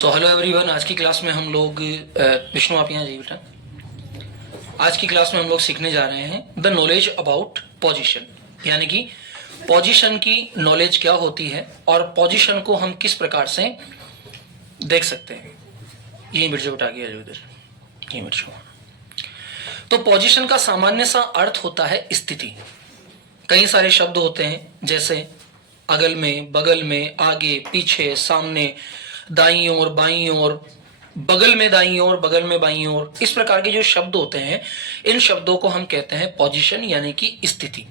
तो hello everyone, आज की क्लास में हम लोग विष्णु आप यहाँ जी बेटा। आज की क्लास में हम लोग सीखने जा रहे हैं द नॉलेज अबाउट पोजीशन, यानी कि पोजीशन की नॉलेज क्या होती है और पोजीशन को हम किस प्रकार से देख सकते हैं। ये मिर्च उठा गया जो इधर, ये मिर्च। तो पोजीशन का सामान्य सा अर्थ होता है स्थिति। कई सारे शब्द होते हैं जैसे अगल में, बगल में, आगे, पीछे, सामने, दाईं ओर, बाईं ओर, बगल में दाईं ओर, बगल में बाईं ओर। इस प्रकार के जो शब्द होते हैं, इन शब्दों को हम कहते हैं पोजीशन, यानी कि स्थिति।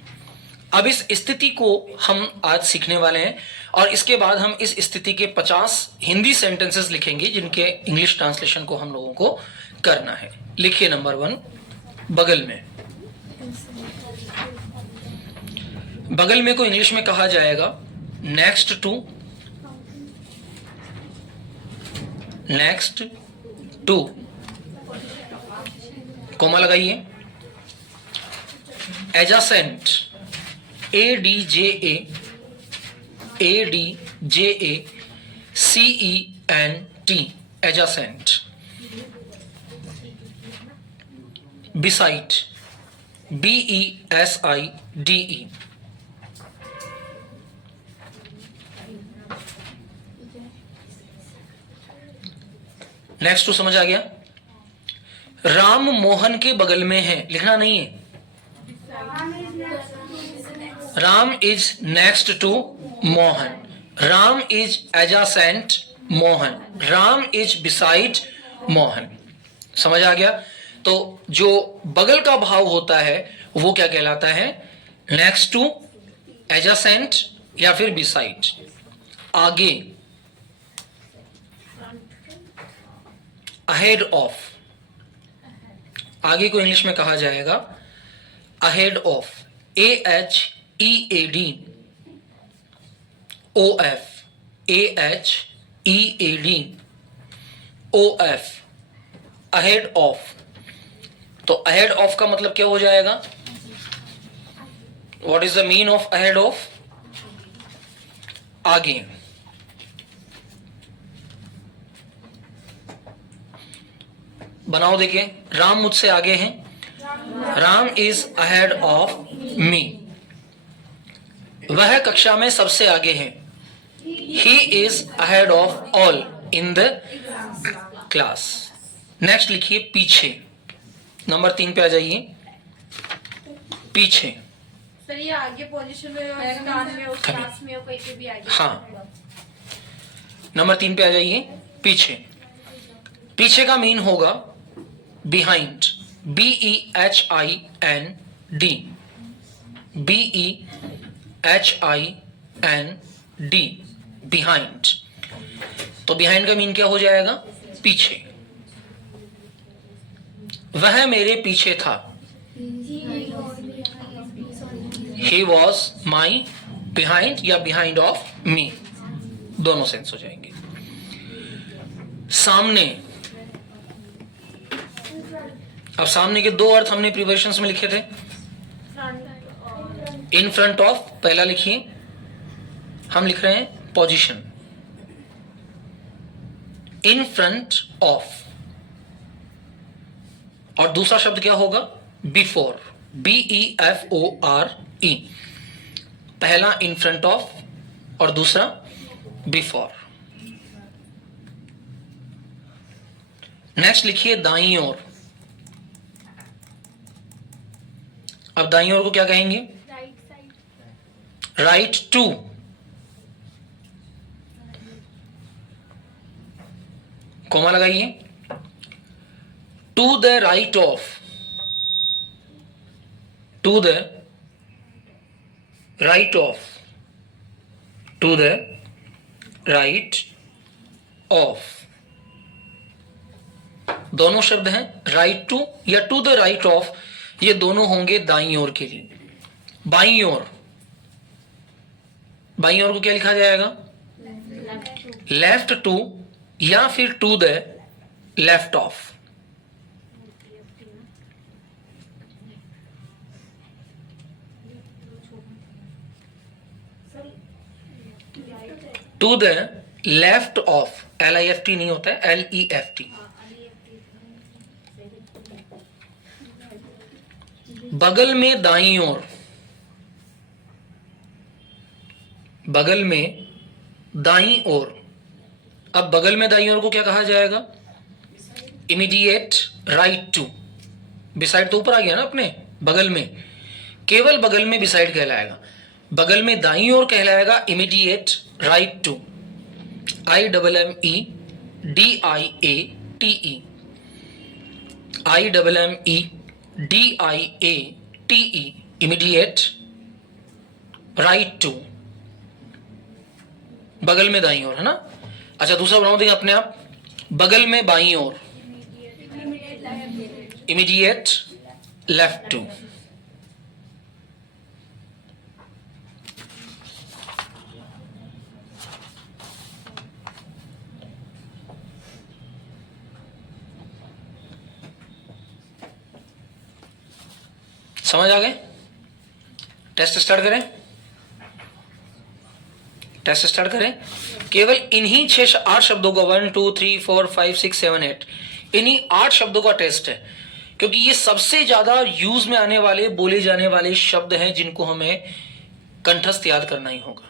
अब इस स्थिति को हम आज सीखने वाले हैं और इसके बाद हम इस स्थिति के 50 हिंदी सेंटेंसेस लिखेंगे जिनके इंग्लिश ट्रांसलेशन को हम लोगों को करना है। लिखिए नंबर 1, बगल में। बगल में को इंग्लिश में कहा जाएगा next to, next to, comma लगाइए। Adjacent, ADJA, CENT, adjacent. Beside, BESIDE। Next to समझ आ गया। राम मोहन के बगल में है, लिखना नहीं है। Ram is next to Mohan, Ram is adjacent Mohan, Ram is beside Mohan. समझ आ गया। तो जो बगल का भाव होता है वो क्या कहलाता है? नेक्स्ट टू, एजासेंट या फिर बिसाइड। आगे, अहेड ऑफ। आगे को इंग्लिश में कहा जाएगा ahead of, AHEAD OF, AHEAD OF, ahead of. तो अहेड ऑफ का मतलब क्या हो जाएगा? What is the mean of ahead of? आगे। बनाओ, देखिए। राम मुझसे आगे हैं, Ram is ahead of me. वह कक्षा में सबसे आगे है, he is ahead of all in the class. Next लिखिए पीछे। नंबर 3 पे आ जाइए। पीछे। सर ये आगे पोजीशन में उस क्लास में कहीं पे भी आगे। हाँ, नंबर 3 पे आ जाइए। पीछे। पीछे का मीन होगा बिहाइंड, BEHIND, BEHIND, बिहाइंड। तो बिहाइंड का मीन क्या हो जाएगा? पीछे। वह मेरे पीछे था, he was my behind या behind of me, दोनों सेंस हो जाएंगे। सामने। अब सामने के दो अर्थ हमने प्रीपोजिशंस में लिखे थे। इन फ्रंट ऑफ पहला लिखिए, हम लिख रहे हैं पोजीशन। In front of. और दूसरा शब्द क्या होगा? Before, BEFORE। पहला इन फ्रंट ऑफ और दूसरा बिफोर। नेक्स्ट लिखिए दाईं ओर। अब दाईं ओर को क्या कहेंगे? Right to. कोमा लगाइए। To the right of, to the right of, to the right of. दोनों शब्द हैं, राइट टू या टू द राइट ऑफ, ये दोनों होंगे दाईं ओर के लिए। बाईं ओर, बाईं ओर को क्या लिखा जाएगा? लेफ्ट टू या फिर to the left of. To the left of, LIFT नहीं होता है, LEFT। बगल में दाईं ओर, बगल में दाईं ओर। अब बगल में दाईं ओर को क्या कहा जाएगा? Immediate right to. बिसाइड तो ऊपर आ गया ना अपने, बगल में, केवल बगल में बिसाइड कहलाएगा। बगल में दाईं ओर कहलाएगा immediate right to, IMMEDIATE, IMMEDIATE, immediate right to, बगल में दाईं ओर, है ना। अच्छा, दूसरा बनाओ देखिए अपने आप, बगल में बाईं ओर, इमीडिएट लेफ्ट टू। समझ आ गए? टेस्ट स्टार्ट करें, टेस्ट स्टार्ट करें। केवल इन्हीं 6-8 शब्दों का, 1 2 3 4 5 6 7 8, इन्हीं 8 शब्दों का टेस्ट है, क्योंकि ये सबसे ज्यादा यूज में आने वाले, बोले जाने वाले शब्द हैं जिनको हमें कंठस्थ याद करना ही होगा।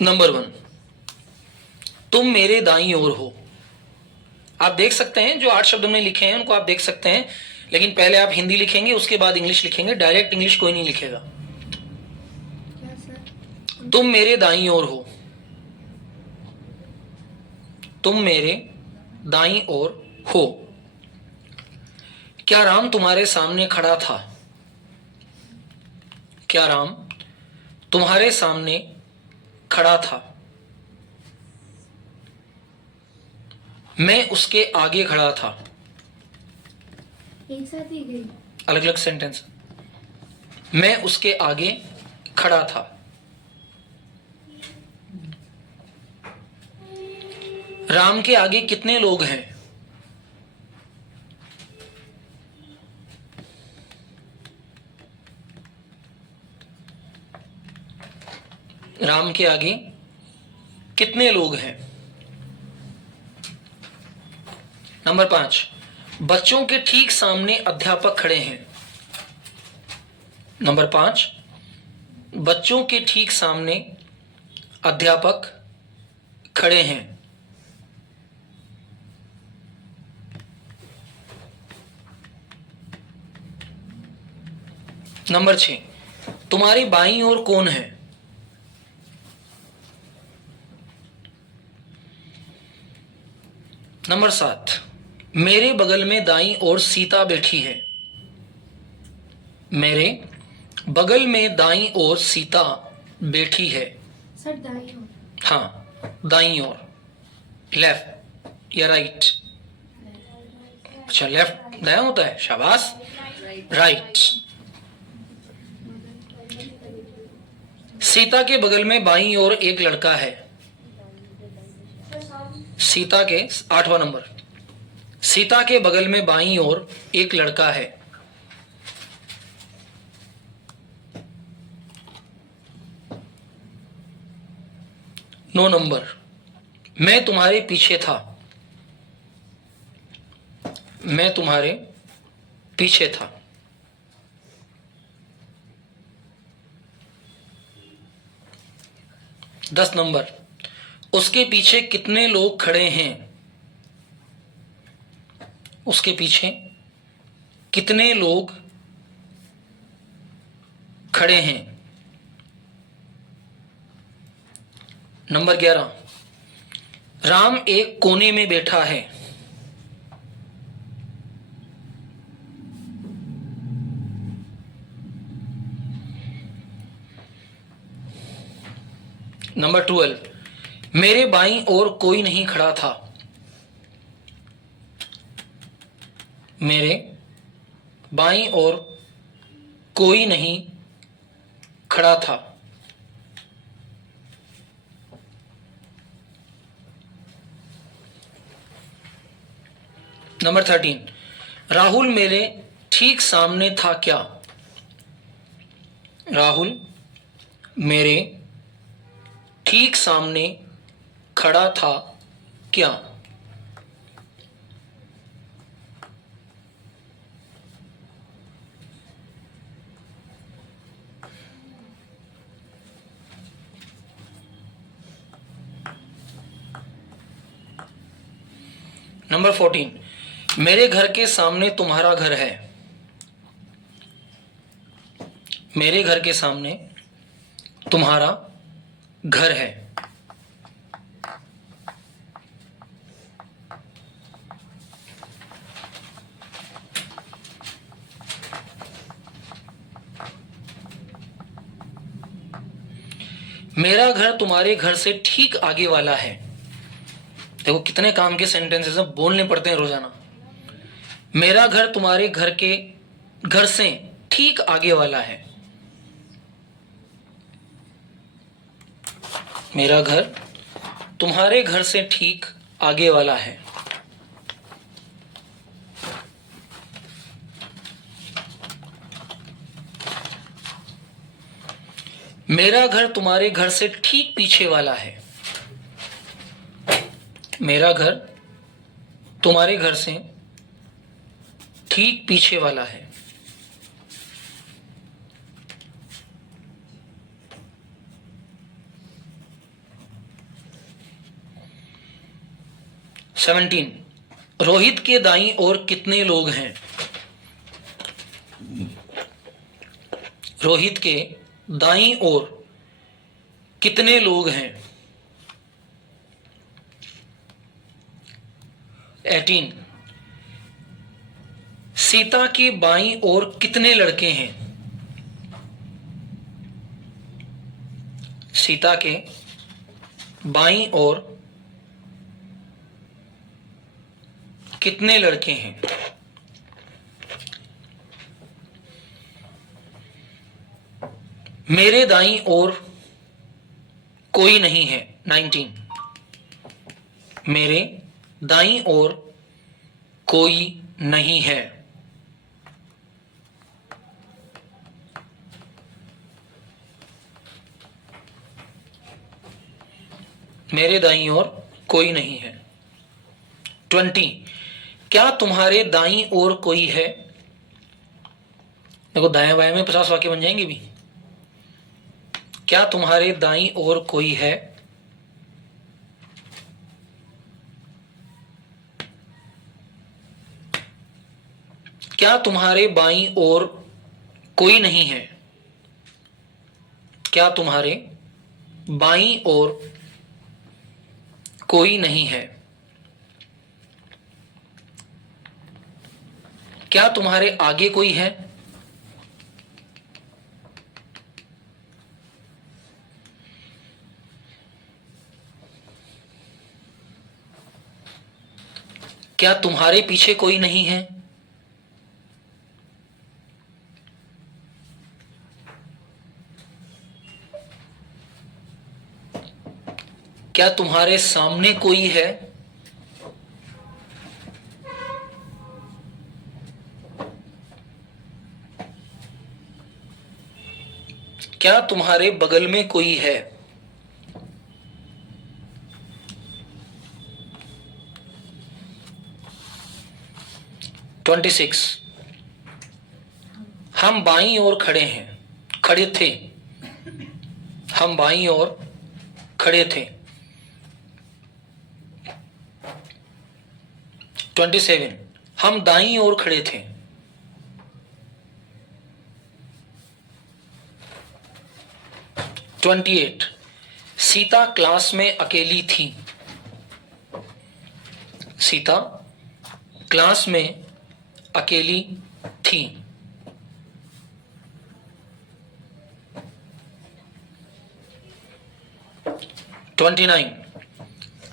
नंबर 1, तुम मेरे दाईं ओर हो। आप देख सकते हैं जो 8 शब्द में लिखे हैं उनको आप देख सकते हैं, लेकिन पहले आप हिंदी लिखेंगे, उसके बाद इंग्लिश लिखेंगे। डायरेक्ट इंग्लिश कोई नहीं लिखेगा। तुम मेरे दाईं ओर हो, तुम मेरे दाईं ओर हो। क्या राम तुम्हारे सामने खड़ा था? क्या राम तुम्हारे सामने खड़ा था? मैं उसके आगे खड़ा था। एक साथ ही गई, अलग अलग सेंटेंस। मैं उसके आगे खड़ा था। राम के आगे कितने लोग हैं? राम के आगे कितने लोग हैं? नंबर 5, बच्चों के ठीक सामने अध्यापक खड़े हैं। नंबर 5, बच्चों के ठीक सामने अध्यापक खड़े हैं। नंबर 6, तुम्हारी बाईं ओर कौन है? नंबर 7, मेरे बगल में दाईं ओर सीता बैठी है। मेरे बगल में दाईं ओर सीता बैठी है। सर दाईं ओर। हाँ, दाईं ओर, लेफ्ट या राइट? अच्छा, लेफ्ट दायां होता है, शाबाश, राइट। सीता के बगल में बाईं ओर एक लड़का है। सीता के 8वां नंबर, सीता के बगल में बाईं ओर एक लड़का है। 9 नंबर, मैं तुम्हारे पीछे था। मैं तुम्हारे पीछे था। 10 नंबर, उसके पीछे कितने लोग खड़े हैं? उसके पीछे कितने लोग खड़े हैं? नंबर 11, राम एक कोने में बैठा है। नंबर 12, मेरे बाईं ओर कोई नहीं खड़ा था। मेरे बाईं ओर कोई नहीं खड़ा था। नंबर 13, राहुल मेरे ठीक सामने था क्या? राहुल मेरे ठीक सामने खड़ा था क्या? नंबर 14, मेरे घर के सामने तुम्हारा घर है। मेरे घर के सामने तुम्हारा घर है। मेरा घर तुम्हारे घर से ठीक आगे वाला है। देखो कितने काम के सेंटेंसेस बोलने पड़ते हैं रोजाना। मेरा घर तुम्हारे घर से ठीक आगे वाला है। मेरा घर तुम्हारे घर से ठीक आगे वाला है। मेरा घर तुम्हारे घर से ठीक पीछे वाला है। मेरा घर तुम्हारे घर से ठीक पीछे वाला है। सेवनटीन, रोहित के दाईं ओर कितने लोग हैं? रोहित के दाईं ओर कितने लोग हैं? 18, सीता के बाईं ओर कितने लड़के हैं? सीता के बाईं ओर कितने लड़के हैं? मेरे दाईं ओर कोई नहीं है। 19, मेरे दाईं ओर कोई नहीं है। मेरे दाईं ओर कोई नहीं है। 20, क्या तुम्हारे दाईं ओर कोई है? देखो दाएं बाएं में 50 वाक्य बन जाएंगे भी। क्या तुम्हारे दाईं ओर कोई है? क्या तुम्हारे बाईं ओर कोई नहीं है? क्या तुम्हारे बाईं ओर कोई नहीं है? क्या तुम्हारे आगे कोई है? क्या तुम्हारे पीछे कोई नहीं है? क्या तुम्हारे सामने कोई है? क्या तुम्हारे बगल में कोई है? ट्वेंटी सिक्स, हम बाईं ओर खड़े हैं, खड़े थे। हम बाईं ओर खड़े थे। 27, हम दाईं ओर खड़े थे। 28, सीता क्लास में अकेली थी। सीता क्लास में अकेली थी। 29,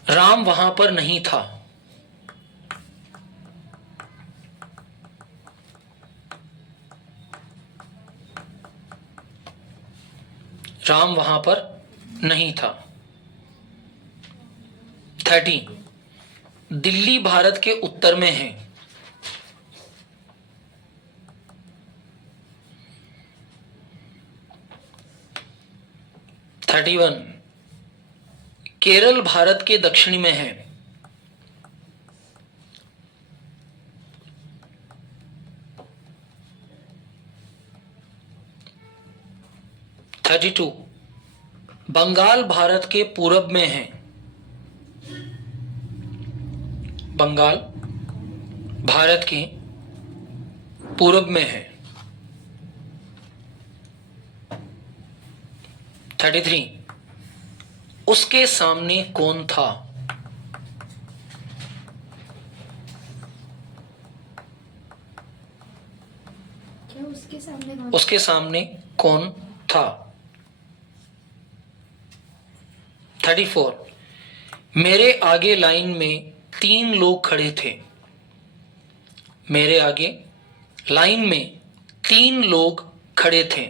राम वहां पर नहीं था। राम वहां पर नहीं था। 30, दिल्ली भारत के उत्तर में है। 31, केरल भारत के दक्षिण में है। थर्टी टू, बंगाल भारत के पूरब में है। बंगाल भारत के पूरब में है। 33, उसके सामने कौन था? क्या उसके सामने कौन? उसके सामने कौन था? 34, मेरे आगे लाइन में 3 लोग खड़े थे। मेरे आगे लाइन में 3 लोग खड़े थे।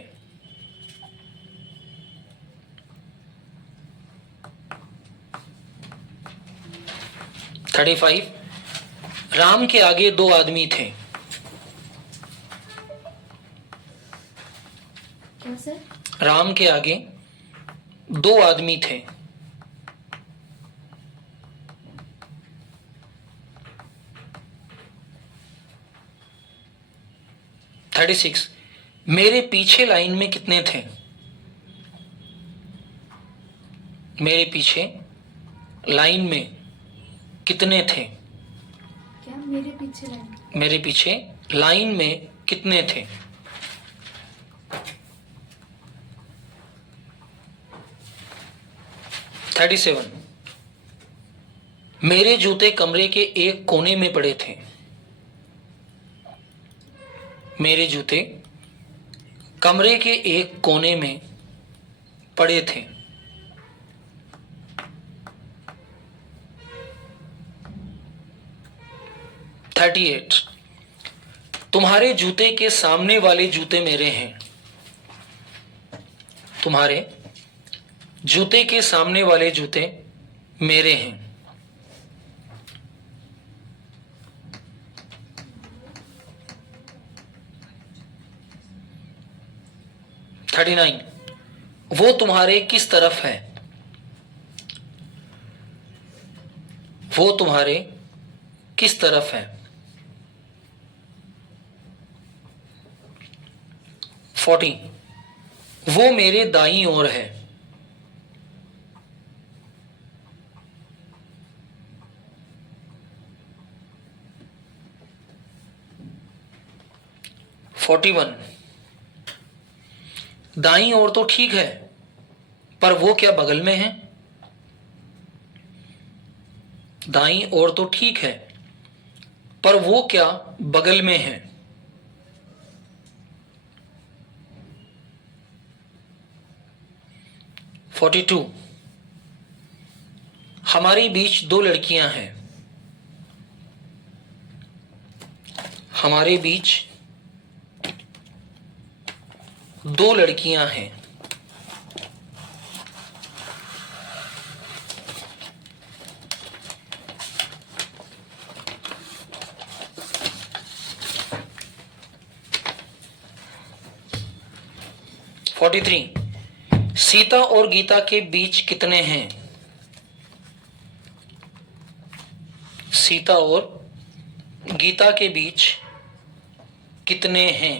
35, राम के आगे 2 आदमी थे। क्या सर? राम के आगे 2 आदमी थे। 36, मेरे पीछे लाइन में कितने थे? मेरे पीछे लाइन में कितने थे? क्या मेरे पीछे लाइन? मेरे पीछे लाइन में कितने थे? 37, मेरे जूते कमरे के एक कोने में पड़े थे। मेरे जूते कमरे के एक कोने में पड़े थे। 38, तुम्हारे जूते के सामने वाले जूते मेरे हैं। तुम्हारे जूते के सामने वाले जूते मेरे हैं। 39, वो तुम्हारे किस तरफ है? वो तुम्हारे किस तरफ है? 40, वो मेरे दाईं ओर है। 41, दाईं ओर तो ठीक है, पर वो क्या बगल में है? दाईं ओर तो ठीक है, पर वो क्या बगल में है? 42, हमारे बीच 2 लड़कियां हैं। हमारे बीच 2 लड़कियां हैं। 43, सीता और गीता के बीच कितने हैं? सीता और गीता के बीच कितने हैं?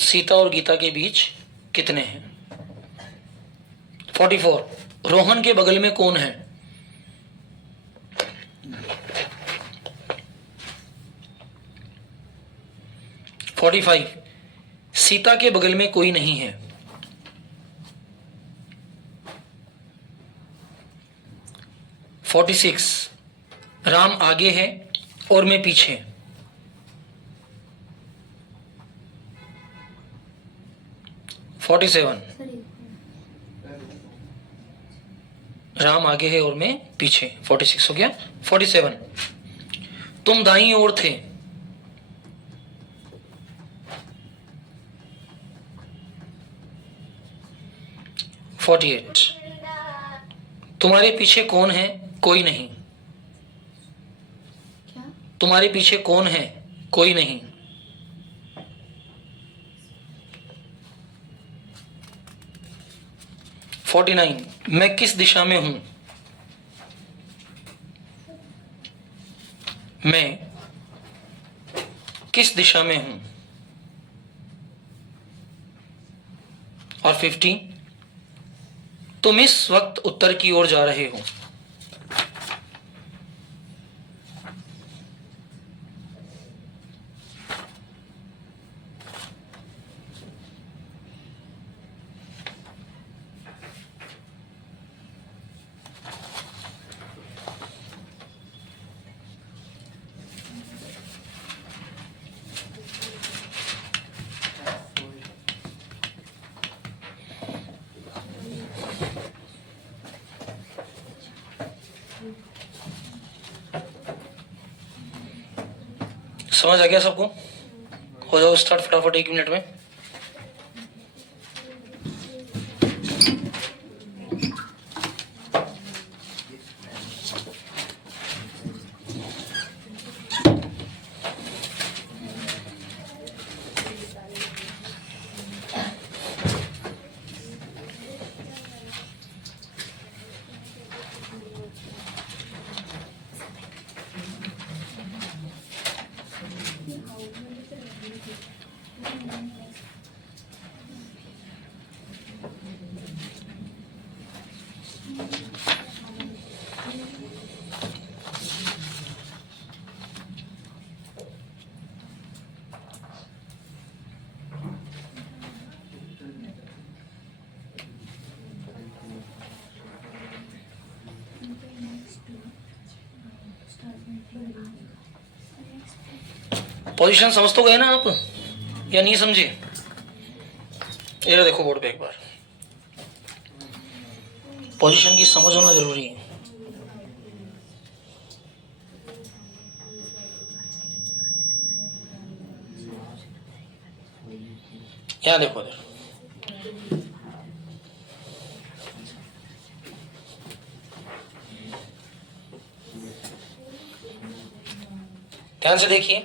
सीता और गीता के बीच कितने हैं? 44, रोहन के बगल में कौन है? 45, सीता के बगल में कोई नहीं है। 46, राम आगे है और मैं पीछे। 47, राम आगे है और मैं पीछे। 46 हो गया। 47, तुम दाईं ओर थे। 48, तुम्हारे पीछे कौन है? कोई नहीं। क्या? तुम्हारे पीछे कौन है? कोई नहीं। फोर्टी नाइन, मैं किस दिशा में हूं? मैं किस दिशा में हूं? और 50, तुम इस वक्त उत्तर की ओर जा रहे हो। समझ आ गया सबको? हो जाओ स्टार्ट फटाफट 1 मिनट में। पोजीशन समझ तो गए ना आप, या नहीं समझे? ये देखो बोर्ड पे एक बार, पोजीशन की समझ होना जरूरी है। यहाँ देखो इधर, ध्यान से देखिए,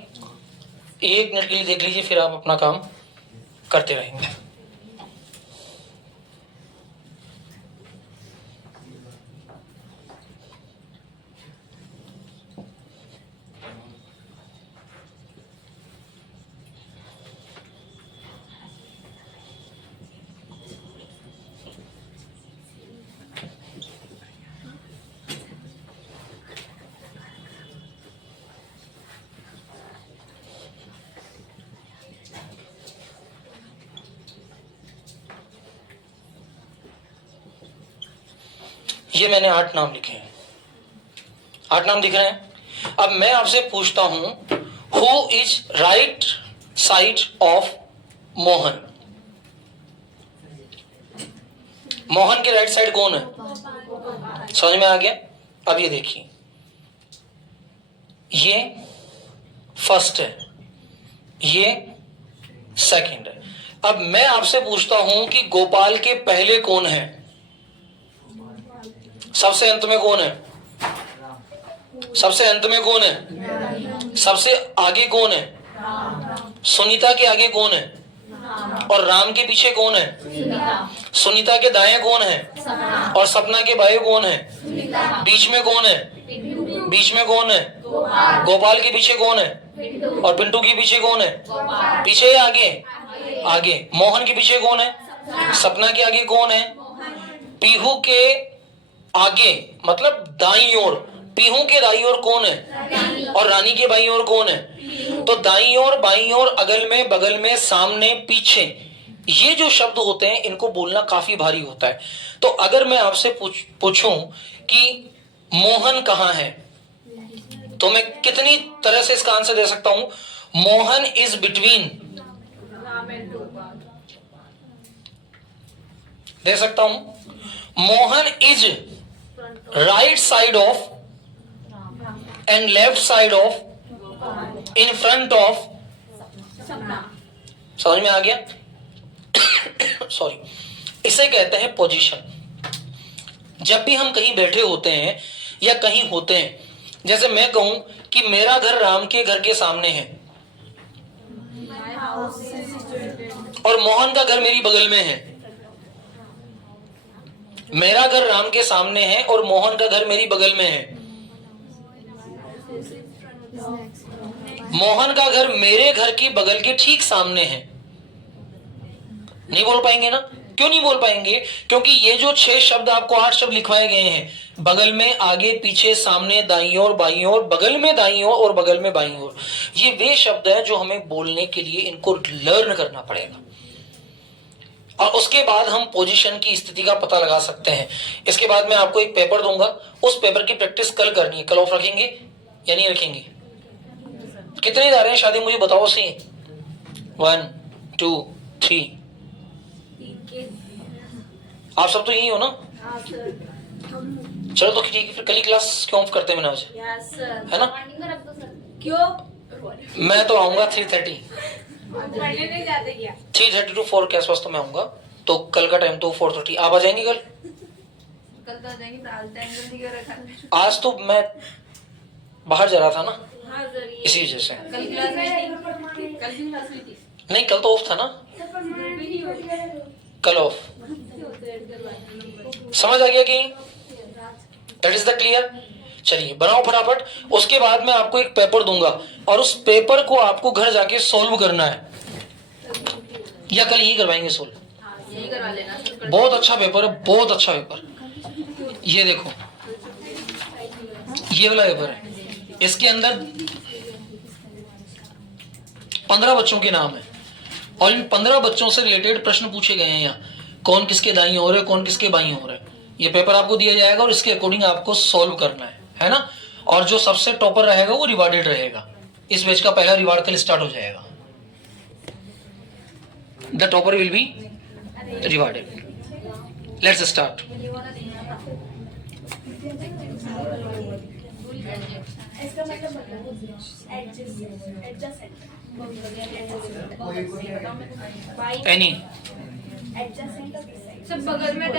1 मिनट के लिए देख लीजिए, फिर आप अपना काम करते रहेंगे। ये मैंने 8 नाम लिखे हैं, 8 नाम दिख रहे हैं। अब मैं आपसे पूछता हूं, who is right side of Mohan? Mohan के राइट साइड कौन है? समझ में आ गया? अब ये देखिए, ये फर्स्ट है, ये सेकंड है। अब मैं आपसे पूछता हूं कि गोपाल के पहले कौन है? सबसे अंत में कौन है? सबसे अंत में कौन है? सबसे आगे कौन है? सुनीता के आगे कौन है? और राम के पीछे कौन है? सुनीता के दाएं कौन है? और सपना के बाएं कौन है? बीच में कौन है? बीच में कौन है? गोपाल के पीछे कौन है? और पिंटू के पीछे कौन है? पीछे या आगे? आगे। मोहन के पीछे कौन है? सपना के आगे कौन है? पीहू के आगे मतलब दाईं ओर, पीहू के दाईं ओर कौन है? और रानी के बाईं ओर कौन है? तो दाईं ओर, बाईं ओर, अगल में, बगल में, सामने, पीछे, ये जो शब्द होते हैं इनको बोलना काफी भारी होता है। तो अगर मैं आपसे पूछूं कि मोहन कहाँ है, तो मैं कितनी तरह से इसका आंसर दे सकता हूं? मोहन इज बिटवीन, दे सकता हूं। Mohan is right side of and left side of, in front of. समझ में आ गया? सॉरी, इसे कहते हैं पोजीशन। जब भी हम कहीं बैठे होते हैं या कहीं होते हैं, जैसे मैं कहूं कि मेरा घर राम के घर के सामने है और मोहन का घर मेरी बगल में है। मेरा घर राम के सामने है और मोहन का घर मेरी बगल में है। मोहन का घर मेरे घर की बगल के ठीक सामने है। नहीं बोल पाएंगे ना? क्यों नहीं बोल पाएंगे? क्योंकि ये जो 6 शब्द आपको 8 शब्द लिखवाए गए हैं, बगल में, आगे, पीछे, सामने, दाईं ओर, बाईं ओर, बगल में दाईं ओर और बगल में बाईं ओर, ये वे शब्द हैं जो हमें बोलने के लिए इनको लर्न करना पड़ेगा और उसके बाद हम पोजीशन की स्थिति का पता लगा सकते हैं। इसके बाद मैं आपको एक पेपर दूंगा, उस पेपर की प्रैक्टिस कल करनी है। कल ऑफ रखेंगे या नहीं रखेंगे? कितने जा रहे हैं शादी, मुझे बताओ सही। 1 2 3। आप सब तो यही हो ना? चलो तो ठीक है, फिर कल ही क्लास क्यों ऑफ करते हैं? मैंने आज है ना? क्यों? मैं तो आऊंगा 3:30 पढ़ने नहीं जाते क्या? 3:30 to 4 के आसपास तो मैं आऊंगा। तो कल का टाइम तो 4:30। आप आ जाएंगे कल? कल तो आ जाएंगे, आज टाइम जल्दी क्यों रखा? आज तो मैं बाहर जा रहा था ना, हाँ सर, ये इसी वजह से। कल क्लास में थी, कल की क्लास में थी। नहीं, कल तो ऑफ था ना, कल ऑफ। समझ आ गया कि दैट इज द क्लियर? चलिए बनाओ फटाफट। उसके बाद मैं आपको एक पेपर दूंगा और उस पेपर को आपको घर जाके सॉल्व करना है, या कल यही करवाएंगे सोल्व? यही करवा लेना सर। बहुत अच्छा पेपर है, बहुत अच्छा पेपर। ये देखो, ये वाला पेपर है, इसके अंदर 15 बच्चों के नाम है और इन 15 बच्चों से रिलेटेड प्रश्न पूछे गए हैं। यहाँ कौन किसके दाईं ओर है, कौन किसके बाईं ओर है, ये पेपर आपको दिया जाएगा और इसके अकॉर्डिंग आपको सॉल्व करना है ना? और जो सबसे टॉपर रहेगा वो रिवार्डेड रहेगा। इस बैच का पहला रिवार्ड कल स्टार्ट हो जाएगा। The topper will be rewarded. Let's start. Any सब बगल में